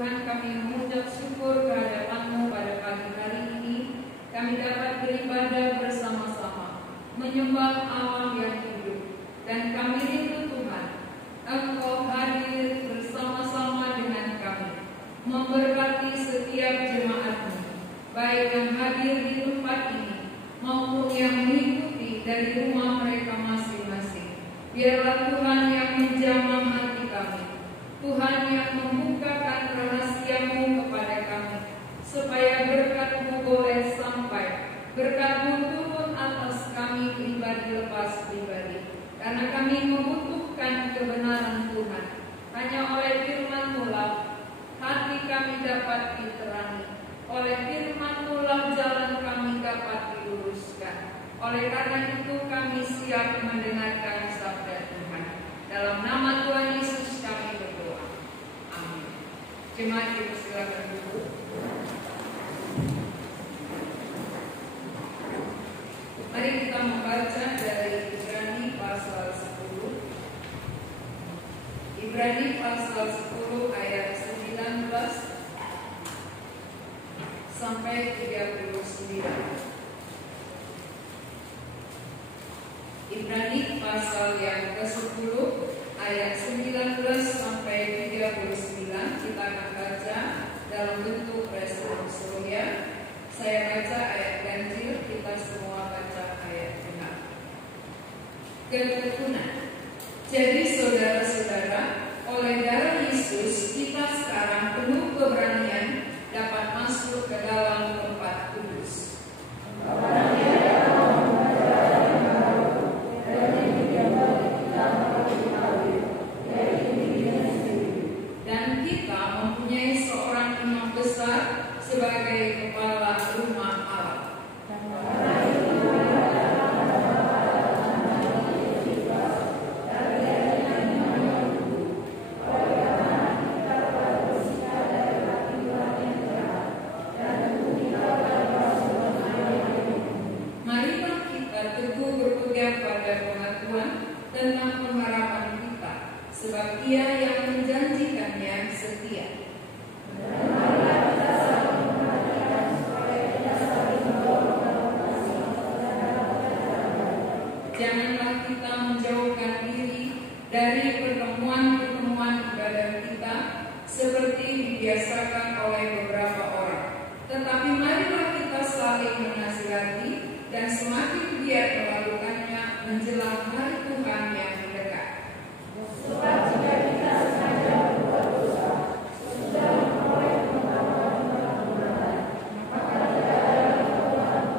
Tuhan, kami mengucap syukur kehadapan-Mu pada pagi hari ini. Kami dapat beribadah bersama-sama, menyembah Allah yang hidup. Dan kami rindu Tuhan, Engkau hadir bersama-sama dengan kami, memberkati setiap jemaat-Mu, baik yang hadir di tempat ini maupun yang mengikuti dari rumah mereka masing-masing. Biarlah Tuhan yang menjamah hati kami, Tuhan yang membukakan rahasia-Mu kepada kami, supaya berkat-Mu boleh sampai, berkat-Mu turun atas kami pribadi lepas pribadi. Karena kami membutuhkan kebenaran Tuhan. Hanya oleh firman-Mu lah hati kami dapat diterangi. Oleh firman-Mu lah jalan kami dapat diluruskan. Oleh karena itu kami siap mendengarkan sabda Tuhan. Dalam nama Tuhan Yesus kami berdoa. Amin. Jemaat dipersilakan duduk. Mari kita membaca dari Ibrani pasal 10. Ibrani pasal 10 ayat 19 sampai 39. Ibrani pasal yang ke-10 ayat 19 sampai 39 kita akan baca dalam bentuk Presiden Surya. Saya baca ayat ganjil, kita semua baca ayat genap. Ketekunan. Jadi saudara-saudara, oleh darah Yesus kita sekarang penuh keberanian dapat masuk ke dalam tempat kudus. Dan kita mempunyai seorang imam besar sebagai kepala rumah Allah. Marilah kita teguh berpegang pada pengakuan tentang pengharapan kita, sebab Ia yang menjanjikannya setia. Janganlah kita menjauhkan diri dari pertemuan-pertemuan ibadah kita seperti dibiasakan oleh beberapa orang. Tetapi marilah kita saling menasihati dan semakin giat melakukannya menjelang hari Tuhan yang mendekat. Sebab jika kita sengaja berbuat dosa, sudah memperoleh pengetahuan, maka tidak ada perbuatan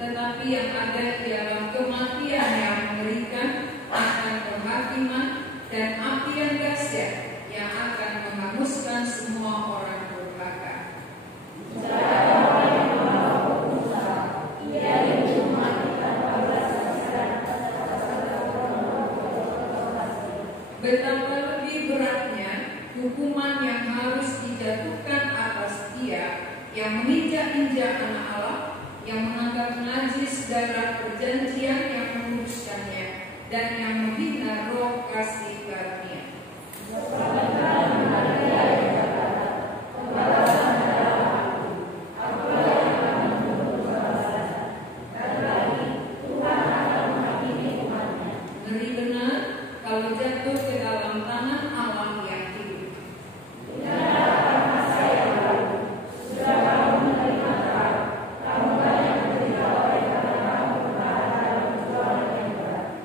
tetapi yang ada di dalam kematian yang mengerikan akan penghakiman dan api yang dahsyat yang akan menghanguskan semua orang durhaka. Betapa lebih beratnya hukuman yang harus dijatuhkan atas Dia yang menginjak-injak anak Allah, yang menganggap najis darah perjanjian yang menguduskannya, dan yang menghina roh kasih karunia. Ngeri benar kalau jatuh ke dalam tangan Allah yang hidup.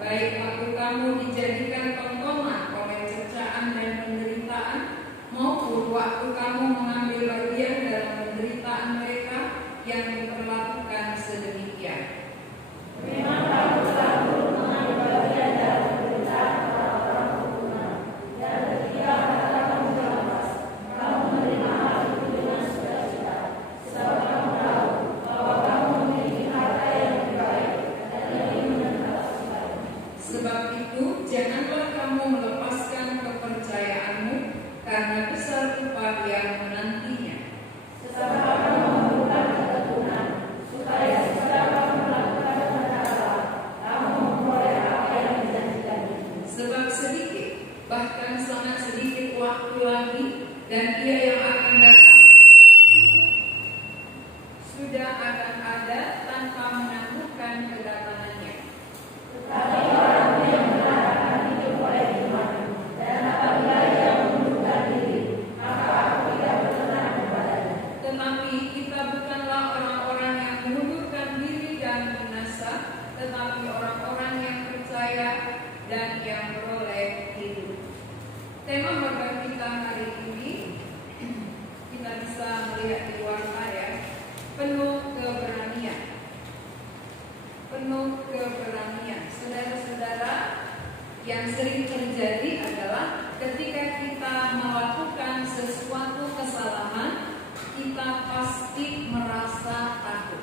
Baik waktu kamu dijadikan tontonan oleh cercaan dan penderitaan, maupun waktu kamu mengambil bagian dalam penderitaan mereka yang diperlakukan sedemikian. Memang kamu selalu mengambil bagian dalam penderitaan orang-orang hukuman, dan ketika mereka kamu lepas, kamu menerima hal itu dengan sukacita, sebab kamu tahu bahwa kamu memiliki harta yang lebih baik dan lebih menetap sekali. Sebab itu janganlah kamu melepaskan kepercayaanmu, karena besar upah yang menantinya. Sebab kamu memerlukan ketekunan, supaya setelah kamu melakukan kehendak Allah, kamu memperoleh apa yang dijanjikan itu. Sebab sedikit, bahkan sangat sedikit sedikit waktu lagi dan Dia yang akan datang sudah akan ada tanpa menanggungkan kedatangannya. Tetapi orang yang mengatakan hidup oleh iman dan apabila ia mengundurkan diri, maka aku tidak berkenan kepadanya. Tetapi kita bukanlah orang-orang yang mengundurkan diri dan binasa, tetapi orang-orang yang percaya dan yang beroleh hidup. Tema khotbah kita hari ini kita bisa melihat di luar ayat, penuh keberanian. Penuh keberanian. Saudara-saudara, yang sering terjadi adalah ketika kita melakukan sesuatu kesalahan, kita pasti merasa takut.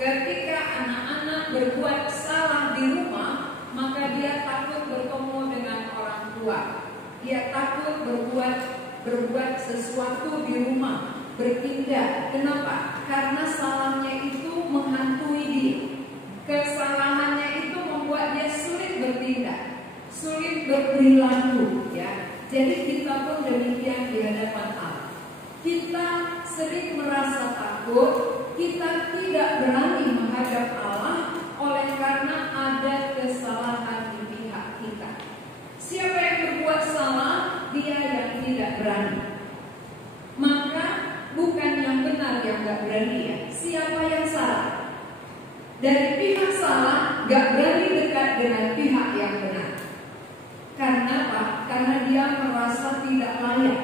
Ketika anak-anak berbuat salah di rumah, maka dia takut bertemu dengan orang tua. Dia takut berbuat sesuatu di rumah, bertindak. Kenapa? Karena salahnya itu menghantui dia. Kesalahannya itu membuat dia sulit bertindak, sulit berperilaku, ya. Jadi kita pun demikian di hadapan Allah. Kita sering merasa takut, kita tidak berani menghadap Allah oleh karena ada kesalahan di pihak kita. Siapa yang berbuat salah, dia yang tidak berani. Maka bukan yang benar yang gak berani, ya. Siapa yang salah? Dari pihak salah gak berani dekat dengan pihak yang benar. Karena apa? Karena dia merasa tidak layak.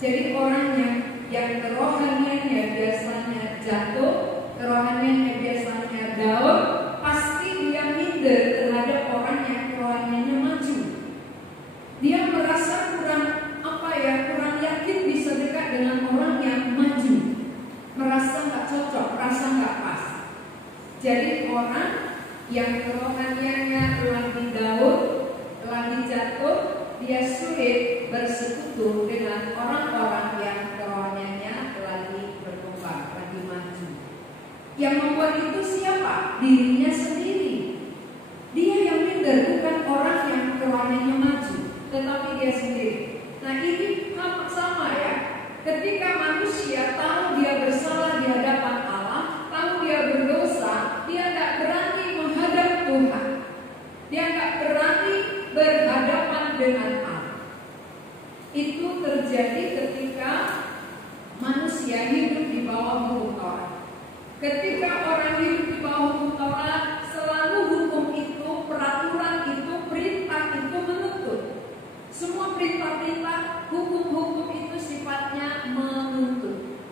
Jadi orang yang kerohaniannya biasanya jatuh, kerohaniannya biasanya down, pasti dia minder terhadap orang yang kerohaniannya maju. Dia merasa kurang yakin bisa dekat dengan orang yang maju. Merasa gak cocok, merasa gak pas. Jadi orang yang kerohaniannya lagi down, lagi jatuh, dia sulit bersekutu dengan orang-orang yang kerohaniannya lagi berkembang, lagi maju. Yang membuat itu siapa? Dirinya sendiri. Dia yang minder, bukan orang yang kerohaniannya maju, tetapi dia sendiri. Nah ini sama, ya. Ketika manusia tahu dia bersalah di hadapan Allah, tahu dia berdosa, dia tak berani menghadap Tuhan. Dia tak berani berhadapan dengan Allah. Itu terjadi ketika manusia hidup di bawah hukum Taurat. Ketika orang hidup di bawah hukum Taurat, selalu hukum itu, peraturan itu, perintah itu menuntut. Semua perintah-perintah, hukum-hukum itu sifatnya menuntut.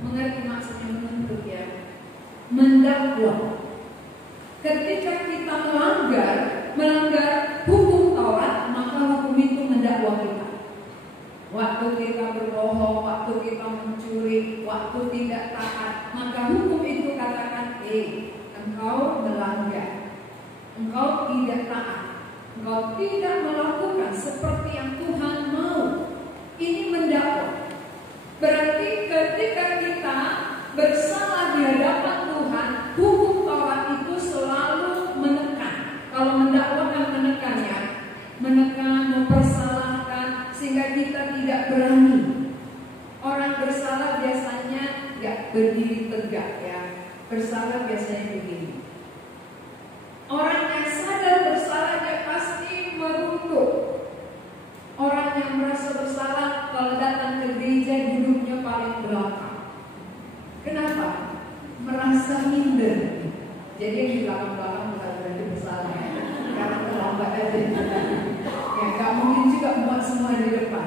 Mengerti maksudnya menuntut, ya? Mendakwa. Ketika kita melanggar hukum Taurat, maka hukum itu mendakwa kita. Waktu kita berbohong, waktu kita mencuri, waktu tidak taat, maka hukum itu katakan, engkau melanggar, engkau tidak taat, engkau tidak melakukan seperti yang Tuhan mau. Ini mendakwa. Berarti ketika kita bersalah di hadapan Tuhan, hukum Taurat itu selalu menekan. Kalau mendakwa kan menekannya, mempersalahkan, sehingga kita tidak berani. Orang bersalah biasanya gak berdiri tegak, ya. Bersalah biasanya begini. Orang yang sadar bersalah dia pasti merunduk. Orang yang merasa bersalah kalau datang ke gereja duduknya paling belakang. Kenapa? Merasa minder. Jadi yang di belakang-belakang bukan berarti bersalah, ya. Karena terlambat aja. Ya gak mungkin juga buat semua di depan.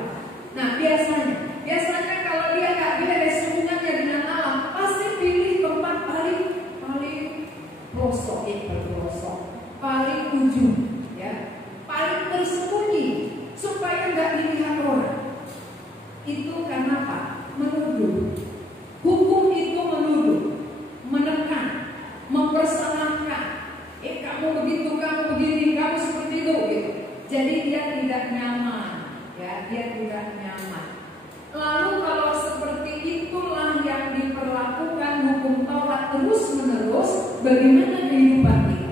Nah biasanya kalau dia gak beres hubungannya dengan Allah, pasti pilih tempat paling pelosok, paling ujung, ya, paling tersembunyi supaya gak dilihat orang. Itu karena apa? Menuduh. Hukum itu menuduh, menekan, mempersalahkan. Kamu begitu, kamu begini, kamu seperti itu, gitu. Jadi dia tidak nyaman, ya, dia tidak nyaman. Lalu kalau seperti itulah yang diperlakukan hukum Taurat terus-menerus, bagaimana kehidupan kita?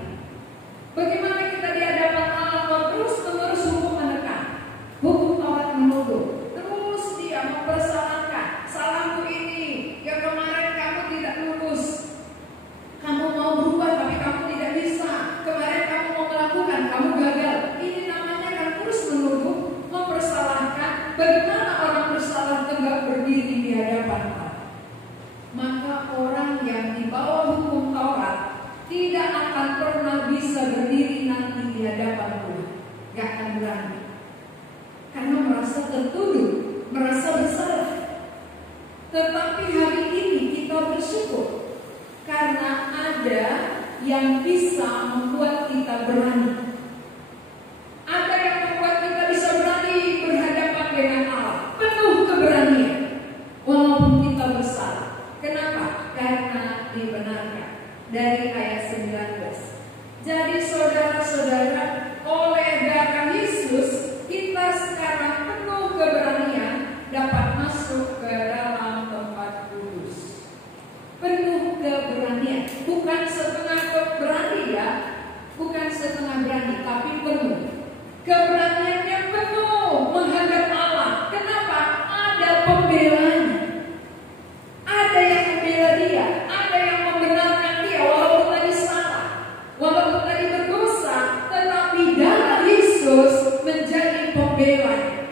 Bagaimana kita di hadapan Allah kalau terus-menerus hukum menekan? gak akan berani. Karena merasa tertuduh, merasa bersalah. Tetapi hari ini kita bersyukur karena ada yang bisa membuat kita berani. Ada yang membuat kita bisa berani berhadapan dengan Allah, penuh keberanian, walaupun kita bersalah. Kenapa? Karena dibenarkan. Dari ayat 19. Jadi saudara-saudara, oleh darah Yesus kita sekarang penuh keberanian dapat masuk ke dalam tempat kudus. Penuh keberanian, bukan setengah berani ya, bukan setengah berani, tapi penuh. Keberaniannya penuh menghadap Allah. Kenapa? Ada pembelanya. Ada yang membela dia, ada yang membenarkan dia walaupun tadi salah, walaupun tadi berdosa, tetapi darah Yesus menjadi pembelanya.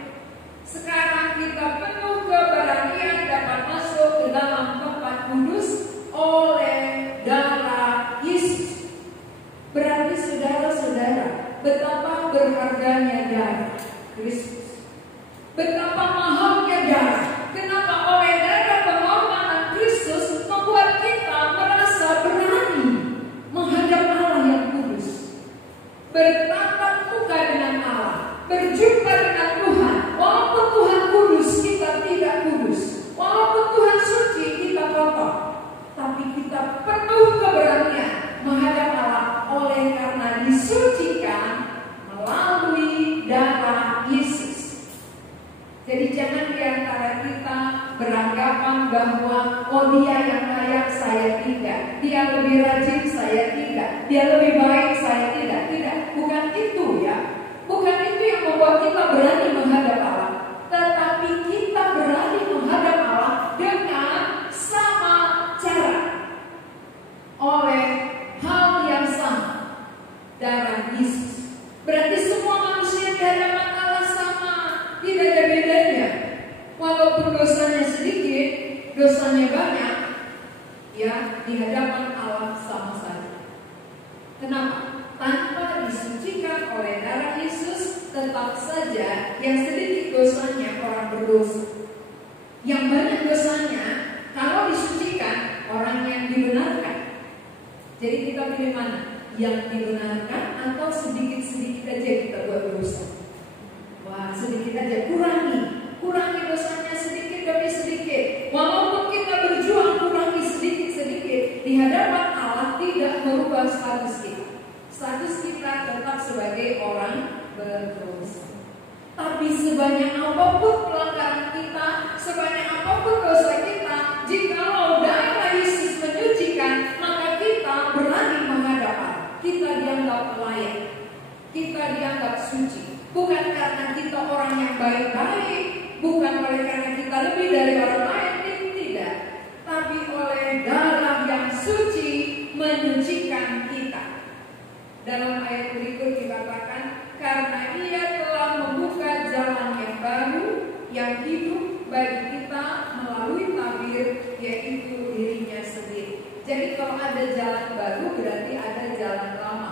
Sekarang kita penuh keberanian dapat masuk ke dalam tempat kudus oleh darah Yesus. Berarti saudara-saudara, betapa berharganya darah Kristus, betapa mahalnya darah. Kenapa? Oleh darah pengorbanan Kristus membuat kita merasa berani menghadap Allah yang kudus, bertatap muka dengan Allah, berjumpa dengan Tuhan. Walaupun Tuhan kudus, kita tidak kudus. Walaupun Tuhan suci, kita kotor. Tapi kita penuh keberanian menghadap Allah oleh karena disucikan melalui darah Yesus. Jadi jangan diantara kita beranggapan bahwa dia yang layak, saya tidak, dia lebih rajin, saya tidak, dia lebih baik, saya tidak. Tidak, bukan itu ya. Bukan itu yang membuat kita berani menghadap Allah. Tetapi kita berani menghadap Allah dengan sama cara, oleh hal yang sama, darah Yesus. Berarti semua manusia di hadapan Allah sama, tidak ada bedanya. Walaupun dosanya sedikit, dosanya banyak, ya di hadapan Allah sama saja. Kenapa? Tanpa disucikan oleh darah Yesus, tetap saja yang sedikit dosanya orang berdosa. Yang banyak dosanya, kalau disucikan, orang yang dibenarkan. Jadi kita pilih mana? Yang dibenarkan atau sedikit-sedikit aja kita buat dosa? Wah, sedikit aja, kurangi dosanya sedikit demi sedikit. Walaupun kita berjuang kurangi sedikit-sedikit, di hadapan Allah tidak merubah status kita. Status kita tetap sebagai orang berdosa. Tapi sebanyak apapun pelanggaran kita, sebanyak apapun dosa kita, jikalau darah Yesus menyucikan, maka kita berani menghadap Allah. Kita dianggap layak, kita dianggap suci. Bukan karena kita orang yang baik-baik, bukan oleh karena kita lebih dari orang lain, tidak. Tapi oleh darah yang suci menyucikan kita. Dalam ayat berikut dikatakan, karena Ia telah membuka jalan yang baru, yang hidup bagi kita melalui tabir, yaitu dirinya sendiri. Jadi kalau ada jalan baru berarti ada jalan lama.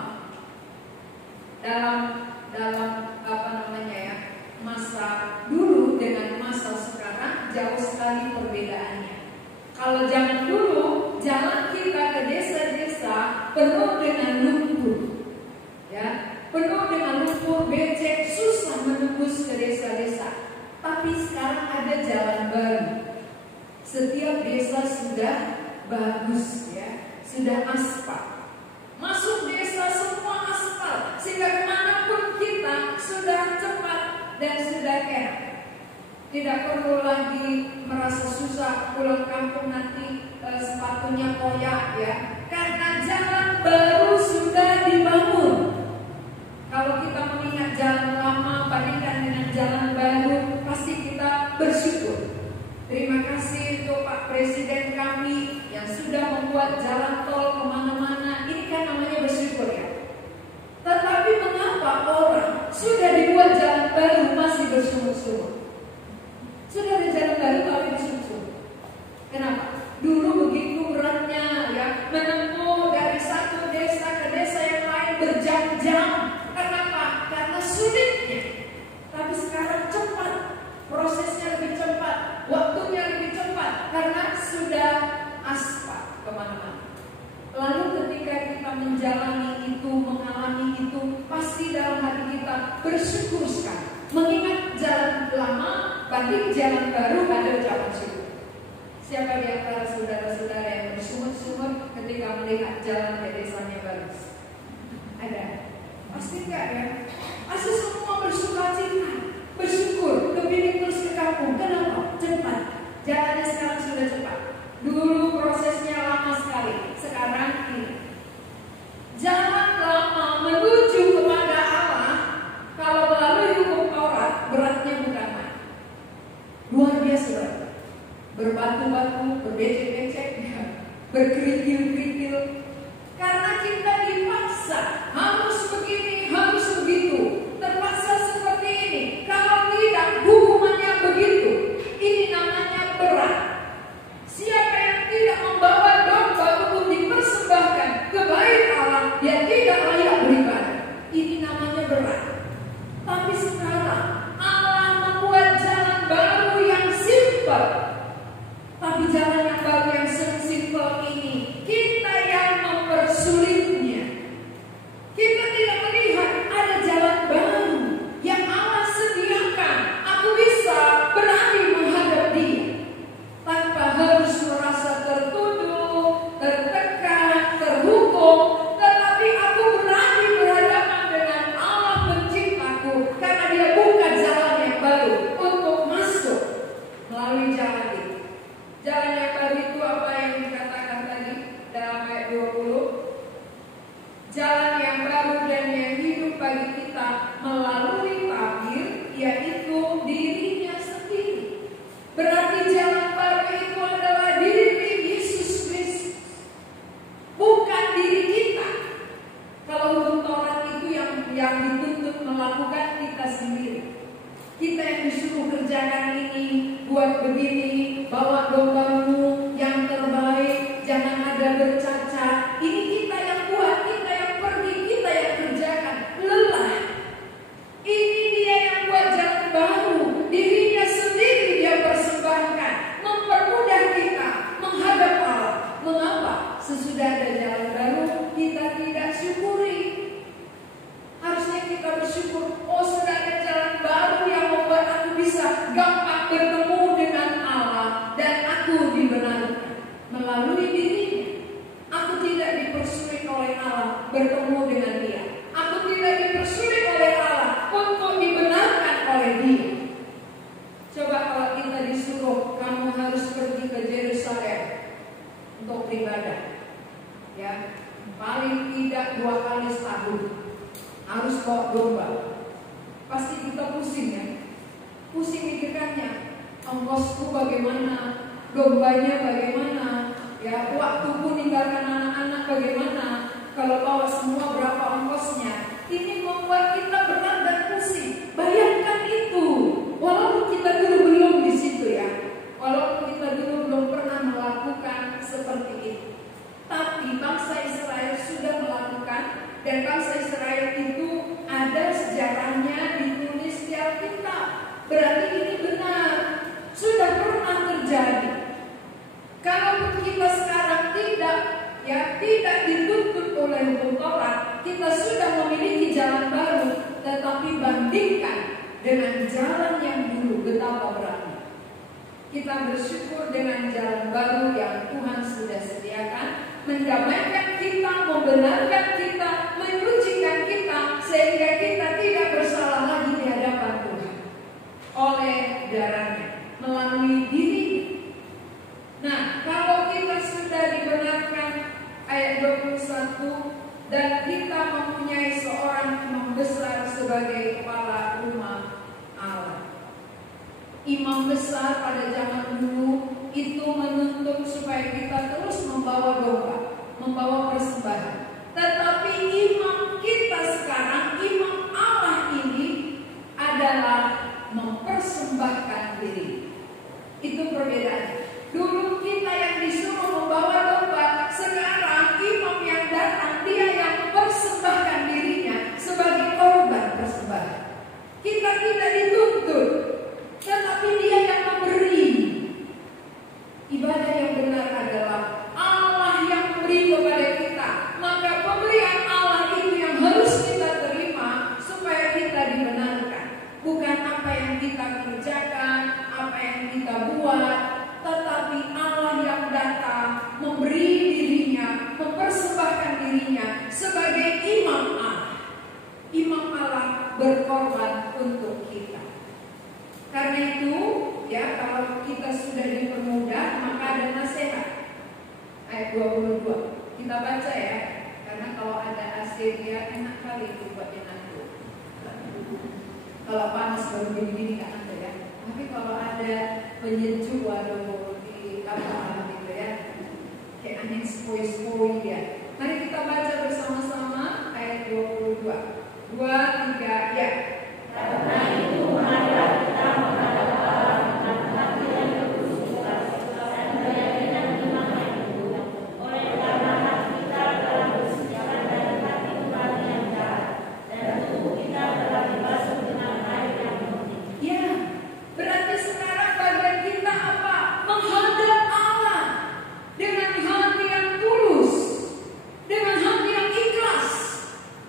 Dalam masa dulu dengan masa sekarang jauh sekali perbedaannya. Kalau zaman dulu jalan kita ke desa-desa penuh dengan lumpur, ya, penuh dengan lumpur, becek, susah menembus ke desa-desa. Tapi sekarang ada jalan baru. Setiap desa sudah bagus, ya, sudah aspal. Masuk desa semua aspal, sehingga kemanapun kita sudah cepat dan sudah enak. Tidak perlu lagi merasa susah pulang kampung nanti sepatunya koyak, ya, karena jalan baru sudah dibangun. Kalau kita mengingat jalan lama bandingkan dengan jalan baru, pasti kita bersyukur. Terima kasih untuk Pak Presiden kami yang sudah membuat jalan tol kemana-mana. Ini kan namanya bersyukur, ya. Tetapi mengapa orang sudah dibuat jalan baru masih bersyukur-syukur? Sudah ada jalan baru tapi bersyukur. Kenapa? Dulu begitu beratnya, ya, menempuh dari satu desa ke desa yang lain berjam-jam. Kenapa? Karena sulit bersyukur sekali. Mengingat jalan lama banding jalan baru ada ucapan syukur. Siapa di antara saudara-saudara yang bersungut-sungut ketika melihat jalan ke desanya bagus? Ada? Pasti enggak ya? Pasti semua bersuka cita, bersyukur, kepingin terus ke kampung. Kenapa? Cepat. Jalannya sekarang sudah cepat. Dulu prosesnya lama sekali, sekarang ini. Jalan lama menuju kepada Allah, kalau melalui hukum Taurat, beratnya bukan main. Luar biasa berat. Berbatu-batu, berbecek-becek, berkerikil-kerikil. Karena kita dipaksa harus begini, harus begitu. Terpaksa seperti ini. Kalau tidak, hukumannya begitu. Ini namanya berat. Siapa yang tidak membawa domba untuk dipersembahkan ke bait Allah, dia tidak layak beribadah. Ini namanya berat. Tapi sekarang Allah membuat jalan baru yang simpel. Tapi jalan yang baru yang simpel ini kita yang mempersulitnya. Kita tidak melihat ada jalan baru yang Allah sediakan. Aku bisa berani menghadap Dia tanpa harus merasa tertuduh, tertekan, terhukum. Tetapi aku berani berhadapan dengan Allah penciptaku, karena Dia buka jalan yang baru untuk masuk melalui jalan itu. Jalan yang baru itu apa yang dikatakan tadi dalam ayat 20? Jalan yang baru dan yang hidup bagi kita melalui tabir, yaitu dirinya sendiri. Berarti jalan baru itu adalah diri Yesus Kristus, bukan diri kita. Kalau hukum Taurat itu yang dituntut melakukan kita sendiri. Kita yang disuruh kerjakan ini, buat begini, bawa dombamu yang terbaik, jangan ada bercacat. Ini kita yang buat, kita yang pergi, kita yang kerjakan. Lelah. Ini Dia yang buat jalan baru, dirinya sendiri Dia persembahkan, mempermudah kita menghadap Allah. Mengapa? Sesudah ada jalan baru, kita tidak syukuri. Harusnya kita bersyukur. Oh, sudah ada jalan baru yang membuat aku bisa gampang bertemu dengan Allah, dan aku dibenarkan melalui dirinya. Aku tidak dipersulit oleh Allah bertemu dengan Dia. Aku tidak dipersulit oleh Allah untuk dibenarkan oleh Dia. Coba kalau kita disuruh, kamu harus pergi ke Yerusalem untuk beribadah, ya, paling tidak 2 kali setahun harus bawa domba. Pasti kita pusing ya, pusing mikirkannya. Ongkosku bagaimana, dombanya bagaimana, ya, waktuku meninggalkan anak-anak bagaimana, kalau bawa semua berapa ongkosnya. Ini membuat kita berat dan pusing. Bayangkan itu, walaupun kita dulu belum di situ ya, walaupun kita dulu belum pernah melakukan seperti itu, tapi bangsa Israel sudah melakukan. Dan bangsa Israel itu ada sejarahnya ditulis di Alkitab. Berarti ini benar, sudah pernah terjadi. Kalaupun kita sekarang tidak dituntut oleh hukum Taurat, kita sudah memiliki jalan baru. Tetapi bandingkan dengan jalan yang dulu, betapa beratnya. Kita bersyukur dengan jalan baru yang Tuhan sudah sediakan, mendamaikan kita, membenarkan kita, menyucikan kita, sehingga kita tidak bersalah lagi di hadapan Tuhan oleh darahnya, melalui diri. Nah, kalau kita sudah dibenarkan, ayat 21, dan kita mempunyai seorang imam besar sebagai kepala rumah Allah. Imam besar pada zaman dulu itu menuntut supaya kita terus membawa domba, membawa persembahan. Tetapi imam kita sekarang, imam Allah ini adalah mempersembahkan diri. Itu perbedaannya. Dulu kita yang disuruh membawa domba, sekarang imam yang datang, dia yang mempersembahkan dirinya sebagai korban persembahan. Kita tidak dituntut, tetapi Dia yang memberi. Ibadah yang benar adalah Allah yang memberi kepada kita. Maka pemberian Allah itu yang harus kita terima supaya kita dibenarkan untuk kita. Karena itu, ya, kalau kita sudah dipermudah, maka ada nasihat. Ayat 22. Kita baca ya, karena kalau ada AC dia enak kali itu buat ngantuk. Kalau panas baru gini-gini kan ada ya. Tapi kalau ada penyejuk, waduh, di kapal gitu ya, kayak angin sepoi-sepoi dia. Mari kita baca bersama-sama ayat 22. 2, 3, ya. Karena itu marilah kita menghadap Allah dengan hati yang bersuka dan keyakinan iman yang penuh. Oleh karena hati kita telah bersihkan dari hati nurani yang jahat, dan tubuh kita telah dibasuh dengan air yang murni. Ya, berarti sekarang bagian kita apa? Menghadap Allah dengan hati yang tulus, dengan hati yang ikhlas.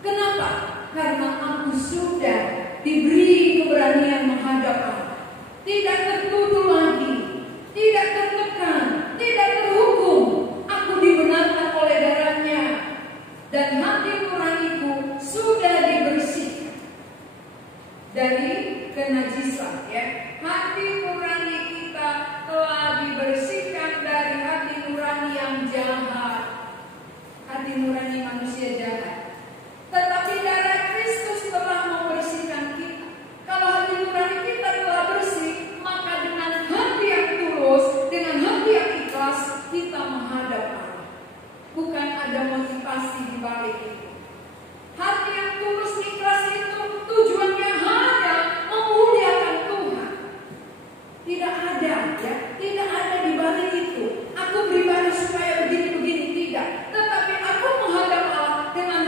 Kenapa? Karena aku sudah diberi keberanian menghadap Allah. Tidak tertuduh lagi, tidak tertekan, tidak terhukum. Aku dibenarkan oleh darahnya, dan hati nuraniku sudah dibersihkan dari kenajisan. Ya, hati nurani kita telah dibersihkan dari hati nurani yang jahat, hati nurani manusia jahat. Tetapi darah Kristus telah membersihkan kita. Kalau hati nurani kita telah bersih, maka dengan hati yang tulus, dengan hati yang ikhlas, kita menghadap Allah. Bukan ada motivasi di balik itu. Hati yang tulus, ikhlas itu tujuannya hanya memuliakan Tuhan. Tidak ada, ya, tidak ada di balik itu. Aku beribadah supaya begini-begini, tidak. Tetapi aku menghadap Allah dengan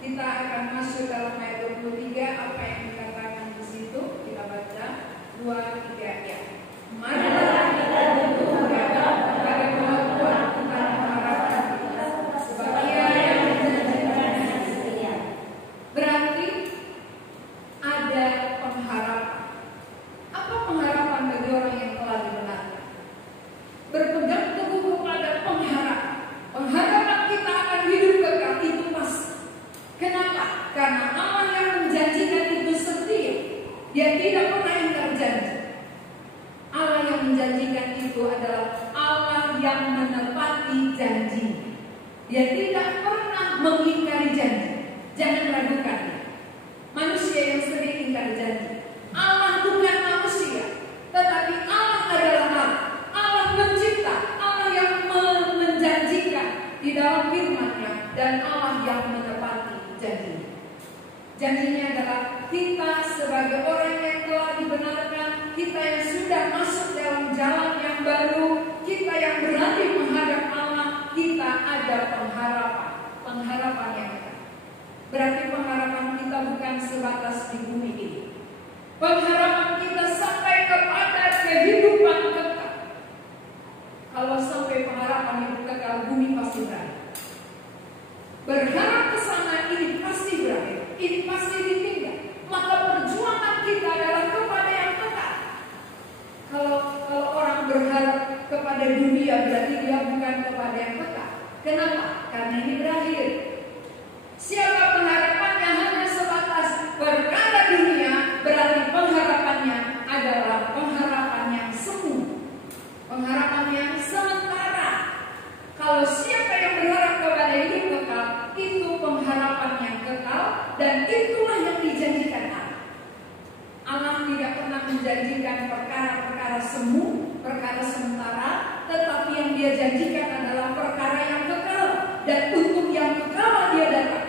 Kita akan masuk dalam ayat 23, apa yang dikatakan di situ. Kita baca 2, 3 ya. Marilah kita duduk menghadap kepada Tuhan Tuhan mengharapkan kita sebagai yang menjanjikan setia. Berarti ada pengharapan. Apa pengharapan bagi orang yang telah dibenarkan? Berpegang teguh kepada pengharapan. Pengharapan kita akan hidup kekal itu pasti. Kenapa? Karena Allah yang menjanjikan itu setia. Dia tidak pernah ingkar janji. Allah yang menjanjikan itu adalah Allah yang menepati janji. Dia tidak pernah mengingkari janji. Jangan ragukan. Manusia yang sering ingkar janji. Allah bukan manusia, tetapi Allah adalah Allah. Allah pencipta, Allah yang menjanjikan di dalam firman-Nya, dan Allah yang menepati janji. Janjinya adalah kita sebagai orang yang telah dibenarkan, kita yang sudah masuk dalam jalan yang baru, kita yang berani menghadap Allah, kita ada pengharapan. Pengharapan yang ada. Berarti pengharapan kita bukan sebatas di bumi ini. Pengharapan kita sampai kepada kehidupan kekal. Kalau sampai pengharapan hidup kekal, bumi pasti berakhir. Berharap ke sana ini pasti berakhir. Ini pasti ditinggal. Maka perjuangan kita adalah kepada yang kekal. Kalau orang berharap kepada dunia, berarti dia bukan kepada yang kekal. Kenapa? Karena ini berakhir. Siapa pengharapannya hanya sebatas perkara dunia, berarti pengharapannya adalah pengharapan yang semu, pengharapan yang sementara. Kalau siapa yang berharap kepada hidup kekal, itu pengharapan yang kekal, dan itulah yang dijanjikan Allah. Allah tidak pernah menjanjikan perkara-perkara semu, perkara sementara, tetapi yang Dia janjikan adalah perkara yang kekal, dan untuk yang kekal Dia datang.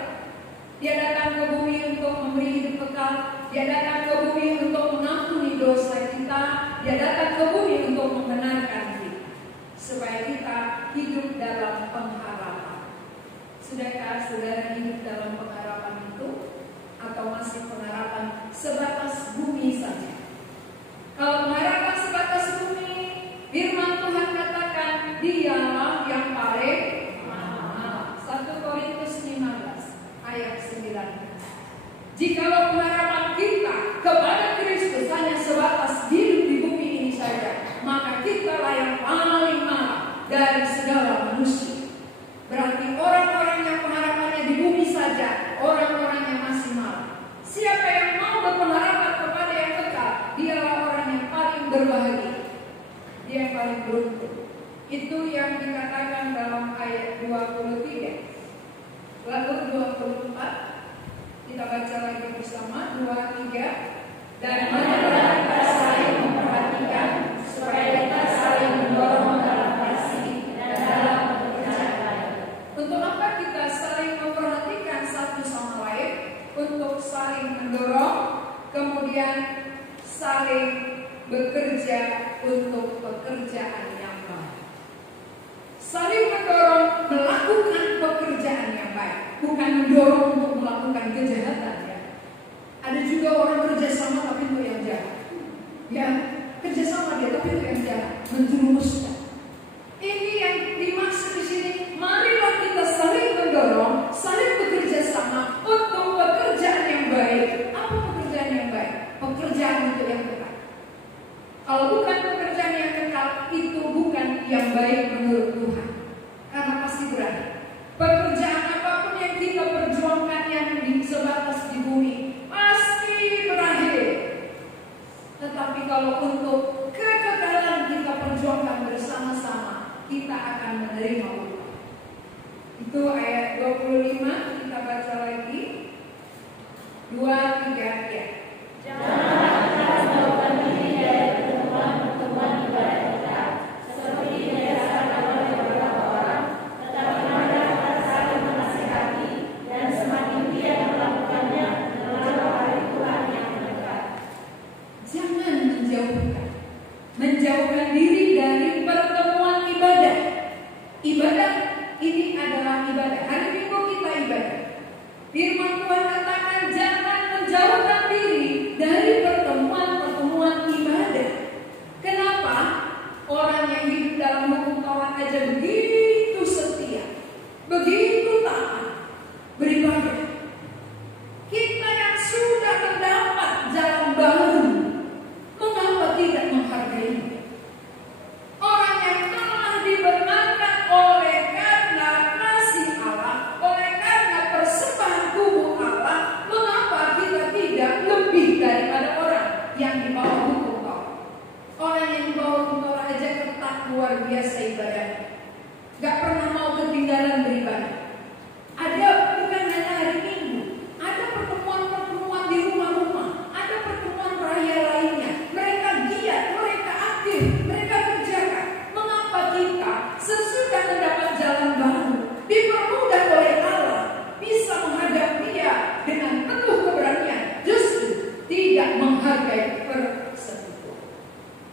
Dia datang ke bumi untuk memberi hidup kekal. Dia datang ke bumi untuk mengampuni dosa kita. Dia datang ke bumi untuk membenarkan kita, supaya kita hidup dalam pengharapan. Sudahkah saudara hidup dalam pengharapan itu? Atau masih pengharapan sebatas bumi saja? Kalau pengharapan sebatas bumi, firman Tuhan katakan Dialah yang paling mahal. 1 Korintus 15 ayat 9. Jikalau pengharapan kita kepada Kristus hanya sebatas hidup di bumi ini saja, maka kitalah yang paling mahal dari segala manusia. Berarti orang-orang yang pengharapannya di bumi saja, orang-orang yang masih mahal. Siapa yang mau berpengharapan kepada yang kekal, dialah orang yang paling berbahagia. Dia yang paling beruntung. Itu yang dikatakan dalam ayat 23. Lalu 24, kita baca lagi bersama 2, 3. Dan marilah kita saling memperhatikan, supaya kita saling mendorong dalam kasih dan dalam pekerjaan baik. Untuk apa kita saling memperhatikan satu sama lain? Untuk saling mendorong, kemudian saling bekerja untuk pekerjaan yang baik. Saling mendorong melakukan pekerjaan yang baik, bukan mendorong untuk melakukan kejahatan ya. Ada juga orang kerjasama tapi itu yang jahat. Ya, kerjasama dia tapi itu yang jahat, menjerumuskan. Ini yang dimaksud di sini. Marilah kita saling mendorong, saling bekerja sama untuk pekerjaan yang baik. Apa pekerjaan yang baik? Pekerjaan untuk yang kekal. Kalau bukan pekerjaan yang kekal, itu bukan yang baik menurut Tuhan. Karena pasti berakhir. Pekerjaan apapun yang kita perjuangkan yang sebatas di bumi pasti berakhir. Tetapi kalau untuk kekekalan kita perjuangkan bersama, menghargai persekutuan,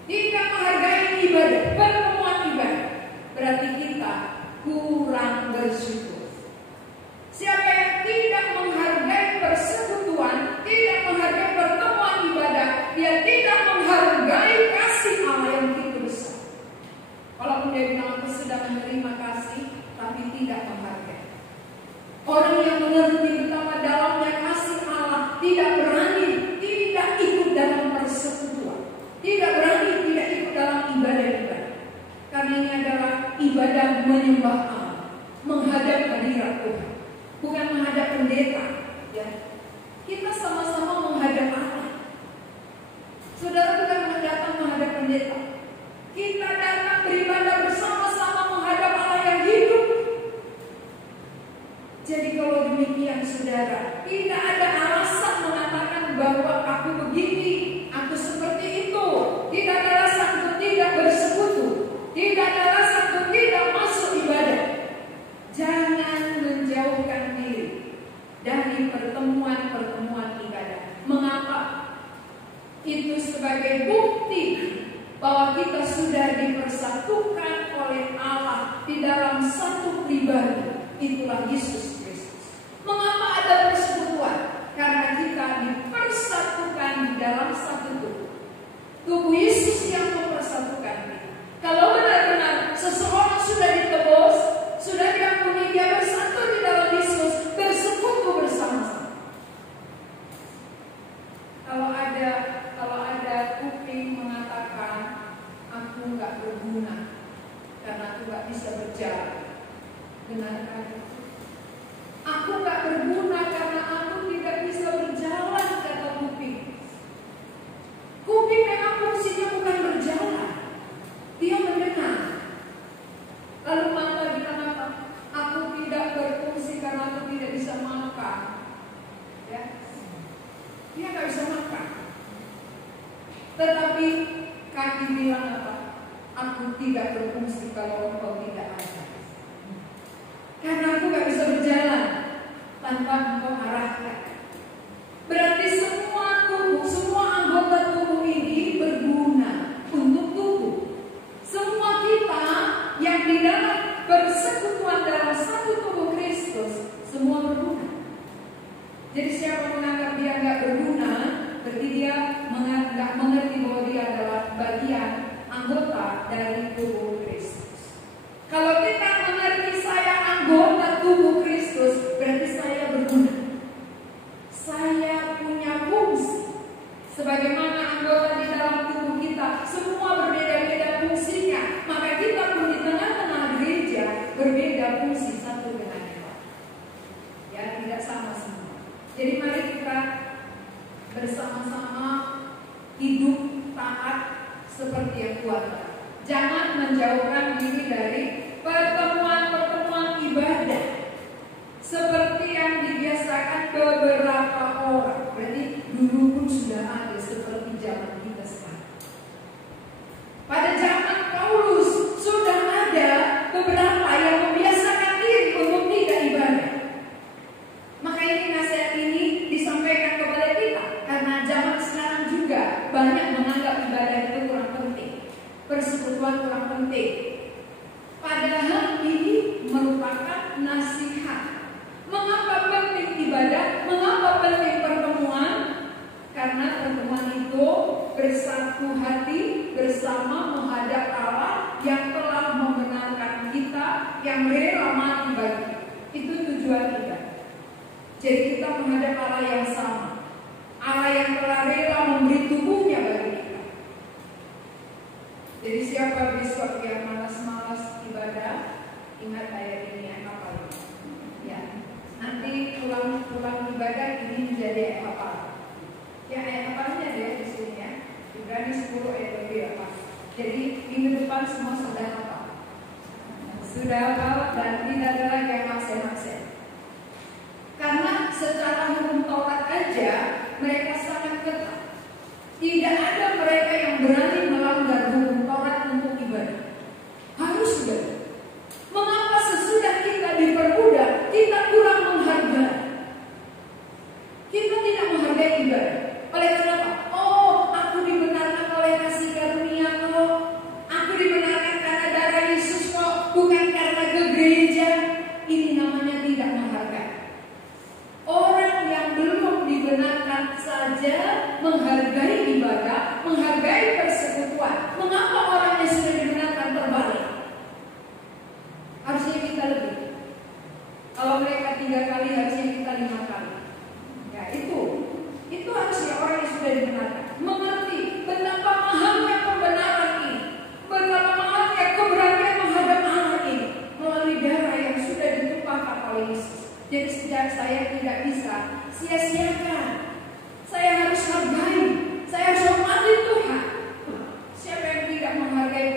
tidak menghargai ibadah, pertemuan ibadah, berarti kita kurang bersyukur. Siapa yang tidak menghargai persekutuan, tidak menghargai pertemuan ibadah, dia tidak menghargai kasih Allah yang begitu besar. Walaupun dia bilang aku sudah menerima kasih, tapi tidak menghargai. Orang yang mengerti betapa dalamnya kasih Allah tidak berani tidak ikut dalam persekutuan, tidak berani tidak ikut dalam ibadah-ibadah. Karena ini adalah ibadah menyembah Allah, menghadap hadirat Tuhan, bukan menghadap pendeta. Ya, kita sama-sama menghadap Allah. Saudara bukan datang menghadap pendeta. Kita datang beribadah bersama-sama menghadap Allah yang hidup. Jadi kalau demikian saudara, tidak ada alasan mengatakan bahwa aku begini, aku seperti itu. Tidak ada alasan untuk tidak bersekutu. Tidak ada alasan untuk tidak masuk ibadah. Jangan menjauhkan diri dari pertemuan-pertemuan ibadah. Mengapa? Itu sebagai bukti bahwa kita sudah dipersatukan oleh Allah di dalam satu pribadi. Itulah Yesus Kristus. Mengapa ada persekutuan? Karena kita dipersatukan di dalam satu tubuh. Tubuh Yesus yang mempersatukan kita. Kalau benar-benar seseorang sudah ditebus, sudah diampuni, dia bersatu di dalam Yesus, bersekutu bersama-sama. Kalau ada kuping mengatakan aku nggak berguna karena aku nggak bisa berjalan, benarkah? Aku nggak berguna karena aku tidak bisa berjalan, kata kuping. Kuping memang fungsinya bukan berjalan, dia mendengar. Lalu mata bilang apa? Aku tidak berfungsi karena aku tidak bisa makan. Ya, dia nggak bisa makan. Tetapi kaki bilang apa? Aku tidak berfungsi kalau engkau tidak ada. Karena aku gak bisa berjalan tanpa engkau arahkan. Berarti semua tubuh, semua anggota tubuh ini berguna untuk tubuh. Semua kita yang di dalam persekutuan dalam satu tubuh Kristus, semua berguna. Jadi siapa menganggap dia gak berguna, berarti dia nggak mengerti bahwa dia adalah bagian anggota dari tubuh Kristus. Kalau kita mengerti saya anggota tubuh Kristus, berarti saya berguna. Saya punya fungsi. Sebagaimana anggota di dalam tubuh kita, semua berbeda-beda fungsinya. Maka kita pun di tengah-tengah gereja berbeda fungsi satu dengan yang lain. Ya, tidak sama semua. Jadi mari kita bersama-sama hidup taat seperti yang Tuhan. Jangan menjauhkan diri dari pertemuan-pertemuan ibadah seperti yang dibiasakan beberapa orang. Berarti dulu pun sudah ada seperti zaman kita sekarang. Pada zaman Paulus sudah ada beberapa yang membiasakan diri untuk tidak ibadah. Maka ini nasihat ini disampaikan kepada kita karena zaman sekarang juga banyak menganggap ibadah itu kurang penting, persekutuan kurang penting. Padahal ini merupakan nasihat. Mengapa penting ibadah? Mengapa penting pertemuan? Karena pertemuan itu bersatu hati bersama menghadap Allah yang telah membenarkan kita, yang rela mati bagi kita. Itu tujuan ibadah. Jadi kita menghadap Allah yang sama, Allah yang telah rela memberi tubuhnya bagi kita. Jadi siapa besok yang malas-malas ibadah, ingat ayat ini yang hafal. Ya, nanti pulang ibadah ini menjadi ayat hafal. Ya, ayat hafalnya ada di sini ya. Ibrani 10 ayat lebih apa? Jadi minggu depan semua sudah hafal. Sudah hafal dan tidak ada lagi yang absen-absen. Karena secara hukum Taurat aja mereka sangat ketat. Tidak ada mereka yang berani melanggar hukum Taurat untuk ibadah. Harus ibadah. Mengapa sesudah kita dipermudah kita kurang menghargai? Kita tidak menghargai ibadah. Oleh karena apa? Oh, menghargai ibadah, menghargai persekutuan. Mengapa orang yang sudah dibenarkan terbalik? Harusnya kita lebih. Kalau mereka 3 kali, harusnya kita 5 kali. Ya itu harusnya orang yang sudah dibenarkan mengerti betapa mahalnya pembenaran ini, betapa mahalnya keberanian menghadap Allah ini melalui darah yang sudah ditumpahkan oleh Yesus. Jadi sejak saya tidak bisa sia-siakan, saya harus hargai, saya harus hormati Tuhan. Siapa yang tidak menghargai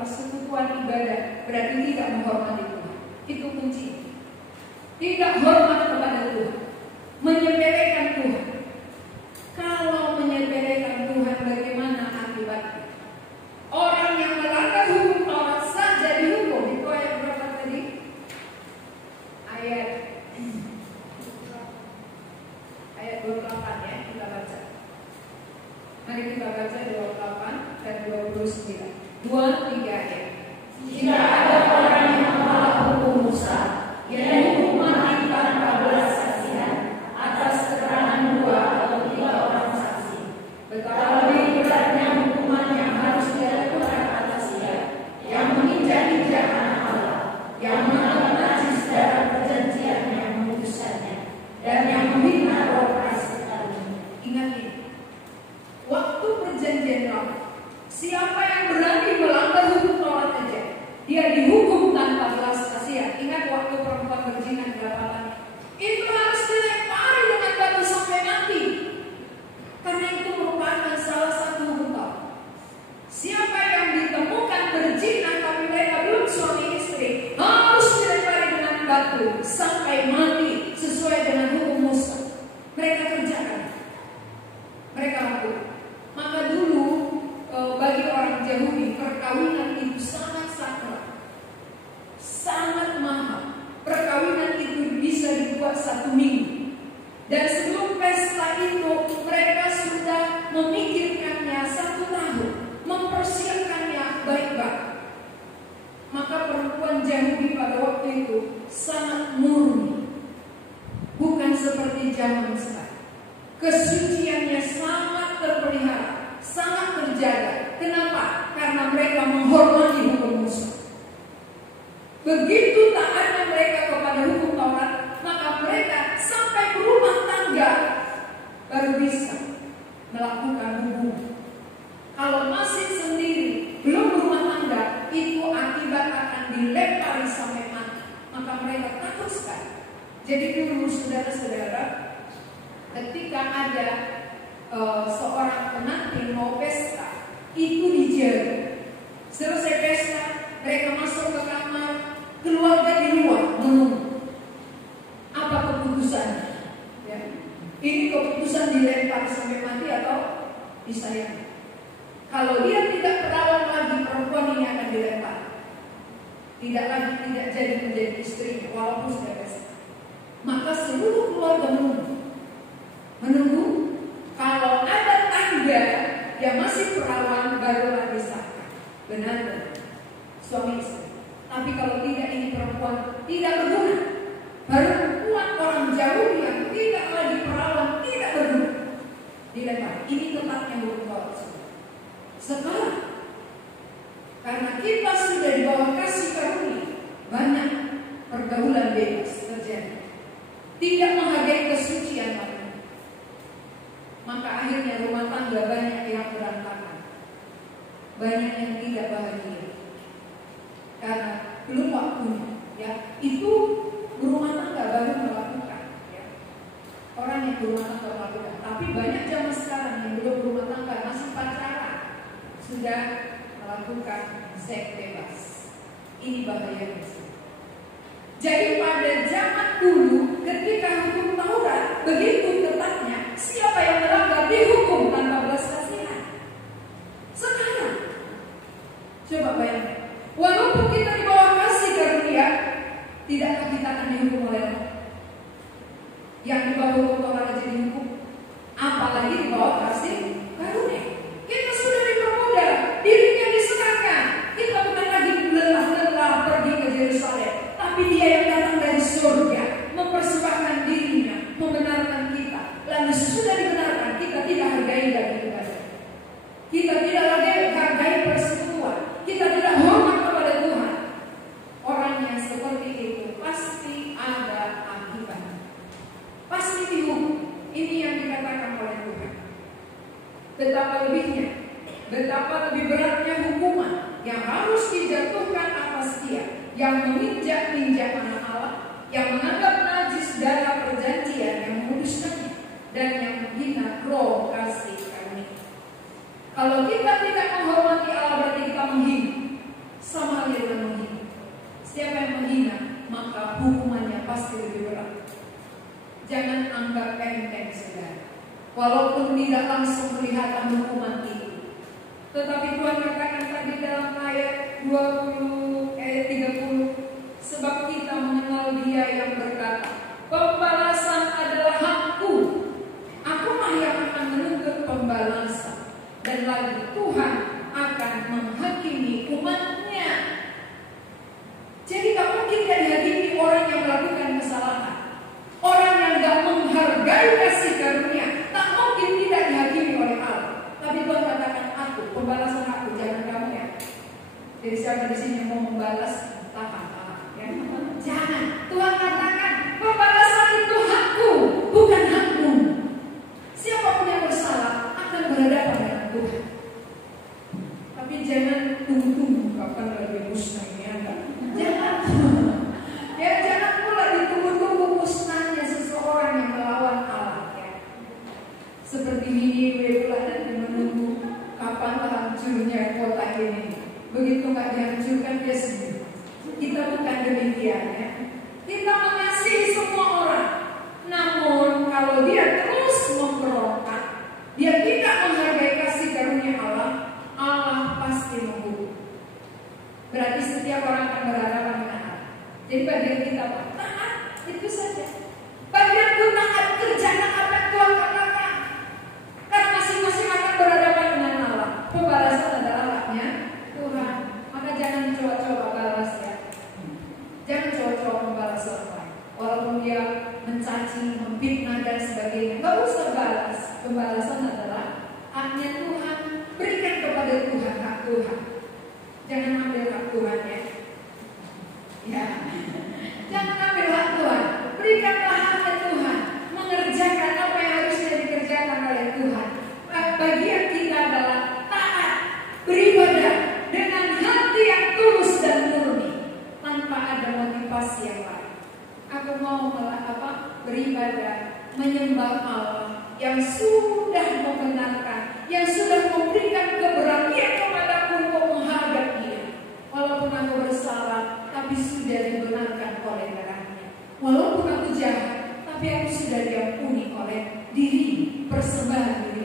persekutuan ibadah berarti tidak menghormati Tuhan. Itu kunci. Tidak hormat kepada Tuhan, menyepelekan Tuhan. Kalau menyepelekan Tuhan, bagaimana akibatnya? Orang yang melanggar hukum Taurat saja dihukum. Itu ayat berapa tadi? Ayat 28 ya, kita baca. Mari kita baca 28 dan 29. 2-3 ayat. Jika ada orang yang menolak hukum Musa, ia dihukum mati tanpa belas kasihan atas keterangan 2 atau 3 orang saksi. Betapa lebih beratnya hukuman yang harus dilakukan atas dia yang menginjak-injak anak Allah, yang menganggap najis darah perjanjian yang memutuskannya, dan yang menghina roh Kristus. Ingat ini, waktu perjanjian lama, siapa yang berani melanggar hukum Taurat aja, dia dihukum tanpa belas kasihan. Ingat waktu perempuan berzina di lapangan, itu harus dilempari dengan batu sampai mati. Karena itu merupakan salah satu hukum Taurat. Siapa yang ditemukan berzina tapi mereka belum suami istri, harus dilempari dengan batu sampai mati sesuai dengan hukum Musa. Mereka kerjakan, mereka lakukan. Maka dulu bagi orang Yahudi perkawinan itu sangat sakral, sangat mahal. Perkawinan itu bisa dibuat 1 minggu, dan sebelum pesta itu mereka sudah memikirkannya 1 tahun, mempersiapkannya baik-baik. Maka perempuan Yahudi pada waktu itu sangat murni, bukan seperti zaman sekarang. Kesuciannya sangat terpelihara, sangat terjaga. Kenapa? Karena mereka menghormati hukum Musa. Begitu taatnya mereka kepada hukum Taurat, maka mereka sampai berumah tangga baru bisa melakukan hubungan. Kalau masih sendiri, belum berumah tangga, itu akibat akan dilempari sampai mati. Maka mereka takut sekali. Jadi dulu saudara-saudara, ketika ada seorang pengantin mau pesta, itu dijaga. Selesai pesta, mereka masuk ke kamar, keluarga di luar menunggu. Apa keputusannya? Ya. Ini keputusan dilempar sampai mati atau disayang. Kalau dia tidak perawan lagi, perempuan ini akan dilempar. Tidak jadi menjadi istrinya walaupun sudah pesta. Maka seluruh keluarga menunggu. Kalau ada tanda yang masih perawan, barulah disahkan. Benar-benar suami istri. Tapi kalau tidak, ini perempuan tidak berguna. Perempuan orang jauh yang tidak lagi perawan, tidak berguna, dilempar. Ini tetapnya hukum Taurat. Sekarang, karena kita sudah di bawah kasih karunia, banyak pergaulan bebas terjadi. Tidak menghargai kesucian lagi. Maka akhirnya rumah tangga banyak yang berantakan, banyak yang tidak bahagia karena belum waktunya. Ya, itu berumah tangga baru melakukan. Ya. Orang yang berumah tangga melakukan. Tapi banyak zaman sekarang yang belum berumah tangga, masih pacaran, sudah melakukan seks bebas. Ini bahayanya. Jadi pada zaman dulu, ketika hukum Taurat begitu ketatnya, siapa yang melanggar dihukum tanpa belas kasihan. Sekarang, coba bayangkan, walaupun kita di bawah kasih karunia, tidakkah kita akan dihukum oleh Allah? Yang di bawah hukum Taurat aja dihukum, apalagi di bawah kasih karunia. Kita sudah dipermudah, dirinya diserahkan. Kita bukan lagi lelah-lelah pergi ke Yerusalem, tapi Dia yang datang dari surga mempersembahkan dirinya, membenarkan kita. Lalu sesudah dibenarkan, kita tidak betapa lebihnya, betapa lebih beratnya hukuman yang harus dijatuhkan atas dia yang menginjak-injak anak Allah, yang menganggap najis darah perjanjian, yang menguduskannya, dan yang menghina roh kasih karunia. Kalau kita tidak menghormati Allah berarti kita menghina, sama halnya dengan menghina. Siapa yang menghina maka hukumannya pasti lebih berat. Jangan anggap enteng saudara, walaupun tidak langsung kelihatan hukuman itu. Tetapi Tuhan katakan tadi dalam ayat 30, sebab kita mengenal Dia yang berkata, pembalasan adalah hakku, akulah yang akan menuntut pembalasan, dan lagi Tuhan akan menghakimi umatnya. Jadi tak mungkin tidak dihakimi orang yang melakukan kesalahan, orang yang tidak menghargai kasih karunia, tak mungkin tidak dihakimi oleh Allah. Tapi Tuhan katakan, aku, pembalasan aku, jangan kamu ya. Jadi siapa di sini yang mau membalas, tahan. Ya. Jangan. Tuhan katakan, pembalasan itu hakku, bukan hakmu. Siapapun yang bersalah akan berhadapan dengan Tuhan. Tapi jangan tunggu-tunggu kapan lagi musnahnya. Jangan. Ya, jangan pula ditunggu-tunggu musnahnya seseorang yang melawan Allah. Ya. Seperti Niniwe pula dan menunggu kapan hancurnya kota ini. Begitu nggak dihancurkan dia sendiri. Kita bukan demikian ya. Kita mengasihi semua orang. Namun kalau dia terus memberontak, dia tidak menghargai kasih karunia Allah, Allah pasti menghukum. Berarti setiap orang akan berhadapan dengan Allah. Jadi bagian kita taat, itu saja. Bagianku taat, kerjakan apa yang Tuhan katakan. Kan masing-masing akan berhadapan dengan Allah. Pembalasan adalah haknya Tuhan. Maka jangan coba-coba balas ya. Jangan coba-coba membalas orang lain. Walaupun dia mencaci, memfitnah dan sebagainya, gak usah balas. Pembalasan adalah haknya Tuhan. Berikan kepada Tuhan hak Tuhan. Jangan ambil hak Tuhan ya. Ya. Jangan ambil hak Tuhan. Berikanlah haknya Tuhan. Mengerjakan apa yang harusnya dikerjakan oleh Tuhan. Bagian kita adalah taat, beribadah dengan hati yang tulus dan murni, tanpa ada motivasi yang lain. Aku mau beribadah, menyembah Allah yang sudah membenarkan, yang sudah memberikan keberanian kepadaku untuk menghadap Dia. Walaupun aku bersalah, tapi sudah dibenarkan oleh darahnya. Walaupun aku jahat, tapi aku sudah diampuni oleh diri, persembahan diri.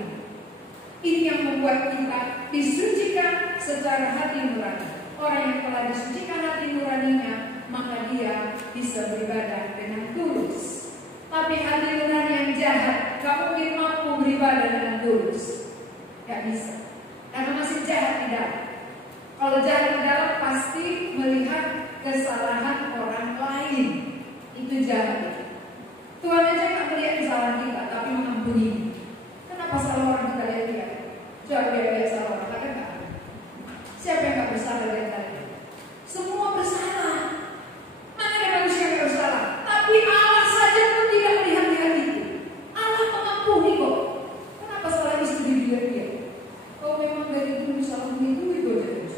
Ini yang membuat kita disucikan secara hati nurani. Orang yang telah disucikan hati nuraninya, maka dia bisa beribadah dengan tulus. Tapi hati nurani yang jahat, gak mungkin mampu beribadah dengan tulus. Gak bisa, karena masih jahat di dalam. Kalau jahat di dalam pasti melihat kesalahan orang lain. Itu jahat. Tuhan aja gak melihat kesalahan kita, tapi mengampuni. Kenapa salah orang kita lihat? Coba lihat salah orang, ada nggak? Siapa yang gak bersalah dari tadi? Semua bersalah. Mana ada manusia yang bersalah? Tapi Allah saja pun tidak melihat hati itu. Allah mengampuni kok. Kenapa salah istri dilihat dia? Oh memang dari dulu salah itu terus.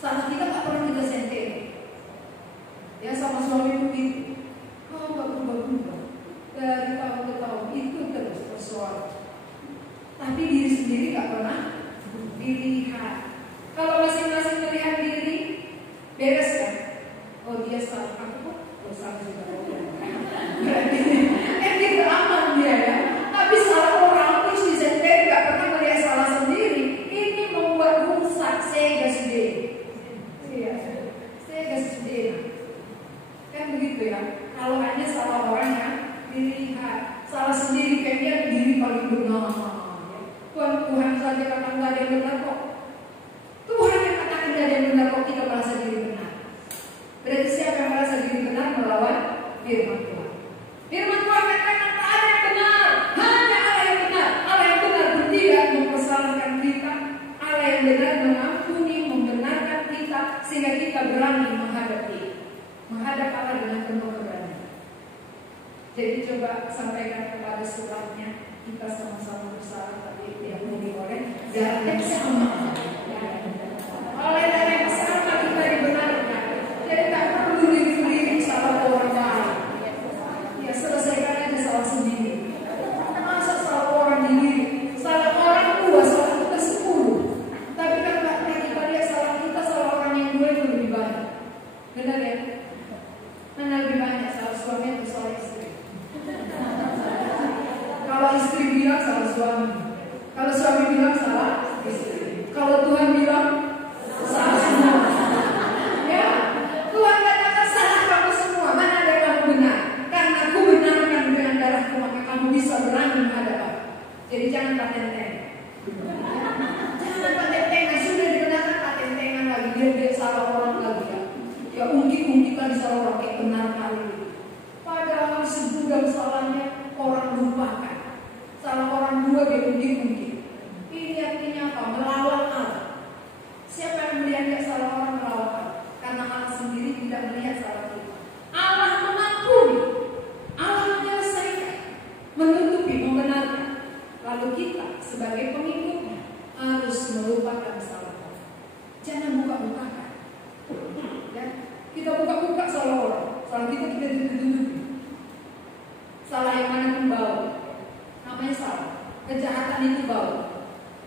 Salah kita gak pernah kita senteng. Ya sama suami begitu. Kau gak berubah-ubah. Dari tahun ke tahun itu terus persoalan. Tapi diri sendiri gak pernah dilihat. Kalau masing-masing melihat diri, beres kan? Oh dia salah, aku kok salah juga. Berarti gitu aman dia ya. Tapi salah orang terus disenteng, gak pernah melihat salah sendiri. Ini membuat rusak sehingga sendiri. Iya, sehingga sendiri. Kan begitu ya. Kalau hanya salah orang yang dilihat, salah sendiri kayaknya diri paling benar. Tuhan saja katakan tidak ada yang benar kok. Tuhan yang katakan tidak ada yang benar kok, kita merasa diri benar. Berarti siapa yang merasa diri benar melawan firman Tuhan. Firman Tuhan katakan tak ada yang benar, hanya Allah yang benar. Allah yang benar tidak mempersalahkan kita. Allah yang benar mengampuni, membenarkan kita sehingga kita berani menghadap Allah dengan penuh keberanian. Jadi coba sampaikan kepada sebelahnya, kita sama-sama bersalah tapi tidak mungkin oleh jalan sama. Oleh dari yang sama kita dibenarkan. Jadi tak perlu diri salah orang lain. Ya selesaikan aja salah sendiri. Masa salah orang sendiri, salah orang dua, salah kita 10. Tapi kan nggak pernah kita lihat salah kita, salah orang yang dua itu lebih banyak. Benar ya? Mana lebih banyak salah suami atau salah istri? Kalau istri bilang salah suami, kalau suami bilang salah istri, kalau Tuhan bilang salah semua. Ya, Tuhan katakan salah kamu semua. Mana ada yang kamu benar? Karena aku benarkan dengan darahku maka kamu bisa berani menghadap aku. Jadi jangan paten-paten. Jangan paten-paten. Sudah dikenakan paten-paten lagi. Dia salah orang lagi ya. Ya ungkit-ungkitan salah orang kayak benar kali. Padahal segudang salahnya orang lupakan. Salah orang dua dia ungkit-ungkit. Ini artinya apa? Melawan Allah. Siapa yang melihat dia salah orang melawan Allah? Karena Allah sendiri tidak melihat salah kita. Allah mengampuni, Allah menyelesaikan, menutupi, membenarkan. Lalu kita sebagai pengikutnya harus melupakan salah orang. Jangan buka-bukakan. Ya, kita buka-buka salah orang. Salah kita tutupi. Salah yang mana pun bau. Namanya salah. Kejahatan itu bau.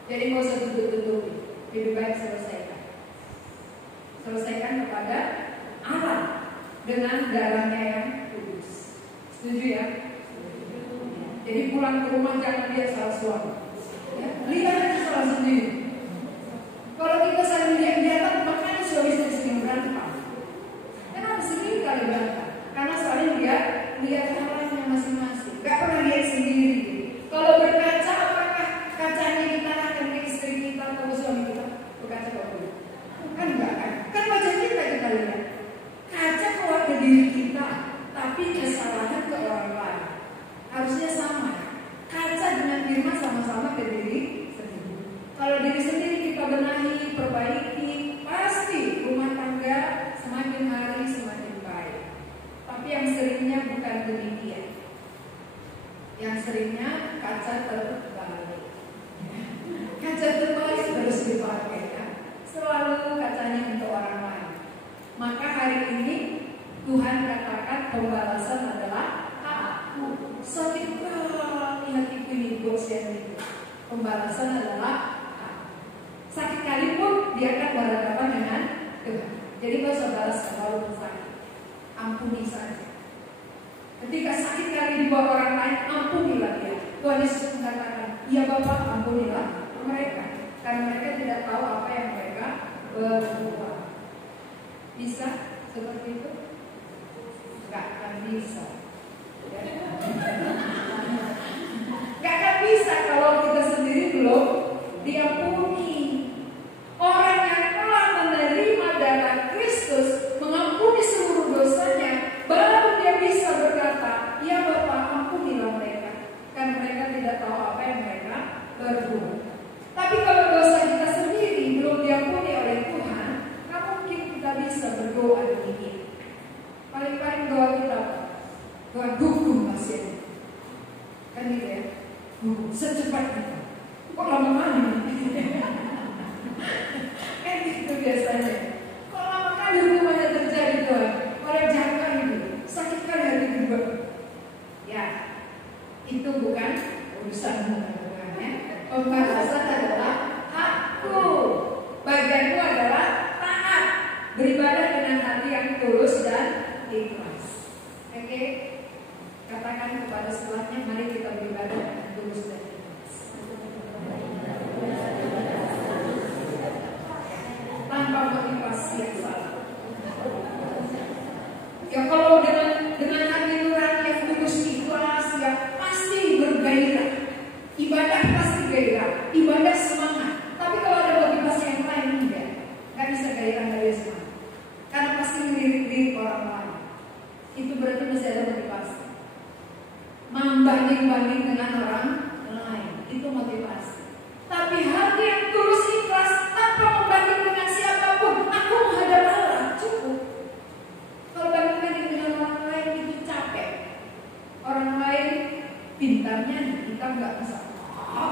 Jadi nggak usah tutup-tutupi. Lebih baik selesaikan. Selesaikan kepada Allah dengan darahnya yang kudus. Setuju ya? Jadi pulang ke rumah jangan lihat salah suami. Ya, lihat aja salah sendiri. Kalau kita saling lihat-lihatan makanya suami istri sering berantem. Kenapa sering kali berantem? Karena saling lihat salahnya masing-masing. Gak pernah lihat sendiri. Kalau berkaca, apakah kacanya kita akan ke istri kita atau ke suami kita? Berkaca apa? Kan enggak kan? Kan wajah kita lihat. Kaca keluar ke diri kita, tapi kesalahan ke orang lain. Harusnya sama. Kaca dengan firman sama-sama ke diri sendiri. Kalau diri sendiri kita benahi, perbaiki, pasti rumah tangga semakin hari semakin baik. Tapi yang seringnya bukan demikian. Yang seringnya kaca terbalik. Kaca terbalik terus dipakai kan? Selalu kacanya untuk orang lain. Maka hari ini Tuhan katakan pembalasan adalah aku. Sakit kali hatiku ini bosan itu. Pembalasan adalah aku. Sakit kali pun dia akan berhadapan dengan Tuhan. Jadi gak usah balas kalau sakit. Ampuni saja. Ketika sakit kali di bawah orang lain, ampunilah dia. Tuhan Yesus mengatakan, ya Bapa, ampunilah mereka. Karena mereka tidak tahu apa yang mereka berbuat. Bisa seperti itu? Gak akan bisa. Gak akan bisa kalau kita sendiri belum diampuni. Orang yang telah menerima darah Kristus, mengampuni seluruh dosanya, baru dia bisa berkata, ya Bapa, ampunilah mereka. Karena mereka tidak tahu apa yang mereka berbuat. Tapi kalau dosa kita sendiri belum diampuni oleh Tuhan, nggak mungkin kita bisa berdoa demikian. Paling-paling doa kita, doa dukung pasien. Kan gitu ya, secepatnya. Kok lama kali? Kan gitu biasanya. Kok lama kali hukumannya terjadi Tuhan? Oleh jangka ini, sakit kali hati juga. Ya, itu bukan urusanmu. Pembalasan adalah aku. Bagianku adalah taat, beribadah dengan hati yang tulus dan ikhlas. Oke, katakan kepada sebelahnya, mari kita beribadah dengan tulus dan ikhlas. Tanpa motivasi yang salah. Ya kalau dengan hati nurani yang tulus ikhlas, ya pasti bergairah. Ibadah pasti gairah, ibadah semangat. Tapi kalau ada motivasi yang lain enggak bisa gairah, nggak bisa semangat. Karena pasti ngelirik-lirik orang lain. Itu berarti masih ada motivasi. Membanding-banding dengan orang lain, itu motivasi. Tapi hati yang tulus ikhlas tanpa membanding dengan siapapun, aku menghadap Allah cukup. Kalau banding-banding dengan orang lain itu capek. Orang lain bintangnya kita nggak bisa,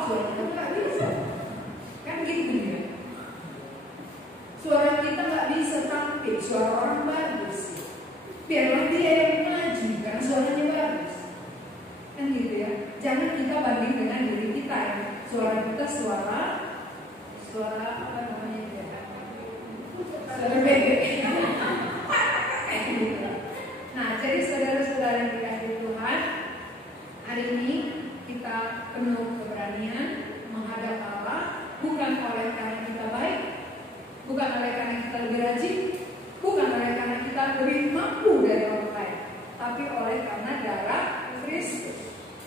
suaranya nggak bisa, kan gitu ya. Suara kita nggak bisa tampil, suara orang bagus, biarlah dia yang maju karena suaranya bagus, kan gitu ya. Jangan kita banding dengan diri kita ya. Suara kita suara apa namanya ya? Suara bebek. Nah, jadi saudara-saudara yang dikasihi Tuhan, hari ini kita penuh keberanian menghadap Allah, bukan oleh karena kita baik, bukan oleh karena kita lebih rajin, bukan oleh karena kita lebih mampu dari orang lain, tapi oleh karena darah Kristus.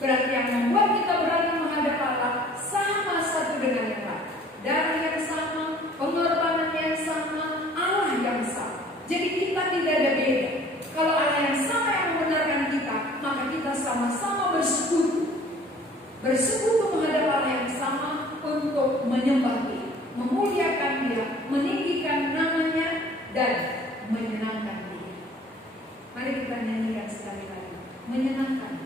Berarti yang membuat kita berani menghadap Allah sama satu dengan yang lain. Darah yang sama, pengorbanan yang sama, Allah yang sama. Jadi kita tidak ada beda. Kalau Allah yang sama yang membenarkan kita, maka kita sama-sama bersekutu. Bersekutu menghadap Allah yang sama untuk menyembah Dia, memuliakan Dia, meninggikan namanya, dan menyenangkan Dia. Mari kita nyanyikan sekali lagi. Menyenangkan.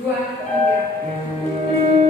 2, 3.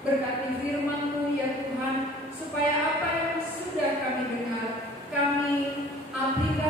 Berkati firman-Mu ya Tuhan, supaya apa yang sudah kami dengar, kami aplikasikan